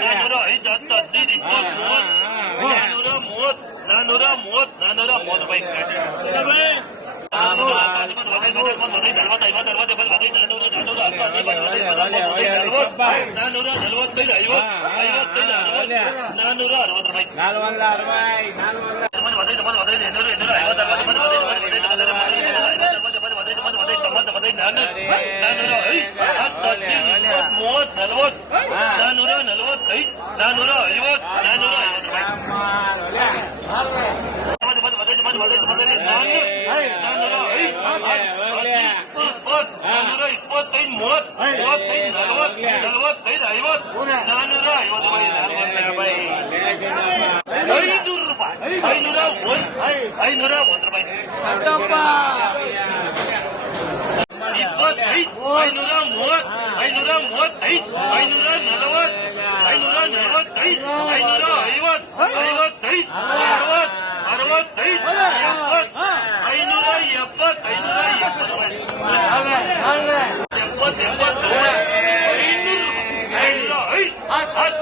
ನಾನೂರ ಐದು ಹತ್ತು ಹದಿನೈದು ಇಪ್ಪತ್ತು ಮೂವತ್ತು ನಾನೂರ ಮೂವತ್ತು ನಾನೂರ ಮೂವತ್ತು ನಾನೂರ ಮೂವತ್ತು ರೂಪಾಯಿ ನಾನೂರ ನಲವತ್ತೈದು ಐವತ್ತು ಐವತ್ತೈದು ಅರವತ್ತು ನಾನೂರ ಅರವತ್ತು ರೂಪಾಯಿ ನಾಲ್ವಲ್ಲ ಅರವೈ ನಾಲ್ವಲ್ಲ ಹದಿನೈದು ಹದಿನೈದು ಹದಿನೈದು ಇನ್ನೂರು ಇನ್ನೂರ ಐವತ್ತು ಅರವತ್ತು ಹದಿನೈದು ಹದಿನೈದು ಹದಿನೈದು ಹದಿನೈದು ಹದಿನೈದು ಹದಿನೈದು ಹದಿನೈದು ನಾನೂರ ಐದು ಹತ್ತು ಹದಿನೈದು ಇಪ್ಪತ್ತು ಮೂವತ್ತು ನಲವತ್ತು ನಾನೂರ ನಲವತ್ತೈದು ನಾನೂರ ಐವತ್ತು ನಾನೂರ ಐವತ್ತು ರೂಪಾಯಿ ನಾನೂರ ಐದು ಇಪ್ಪತ್ತು ನಾನೂರ ಇಪ್ಪತ್ತೈದು ಮೂವತ್ತು ಮೂವತ್ತೈದು ನಲವತ್ತು ನಲವತ್ತೈದು ಐವತ್ತು ನಾನೂರ ಐವತ್ತು ರೂಪಾಯಿ ಐನೂರು ರೂಪಾಯಿ ಐನೂರ ಒಂದು ಐನೂರ ಒಂದು ರೂಪಾಯಿ ಇಪ್ಪತ್ತೈದು ಐನೂರ ಮೂವತ್ತು ಐನೂರ ಮೂವತ್ತೈದು ಐನೂರ ನಲವತ್ತು ಐನೂರ ನಲವತ್ತೈದು ಐನೂರ ಐವತ್ತು ಐವತ್ತೈದು ಅರವತ್ತು ಅರವತ್ತೈದು ಎಪ್ಪತ್ತು ಐನೂರ ಎಪ್ಪತ್ತು ಐನೂರ ಎಪ್ಪತ್ತು ರೂಪಾಯಿ ಎಪ್ಪತ್ತು ಎಪ್ಪತ್ತು ಐನೂರು ಐನೂರ ಐದು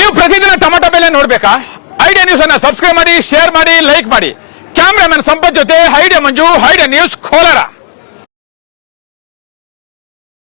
ನೀವು ಪ್ರತಿದಿನ ಟೊಮೆಟೊ ಬೆಲೆ ನೋಡ್ಬೇಕಾ? ಐಡಿಯಾ ನ್ಯೂಸ್ ಅನ್ನ ಸಬ್ಸ್ಕ್ರೈಬ್ ಮಾಡಿ ಶೇರ್ ಮಾಡಿ ಲೈಕ್ ಮಾಡಿ. ಕ್ಯಾಮ್ರಾಮನ್ ಸಂಪತ್ ಜೊತೆ idea Manju idea news Kolar.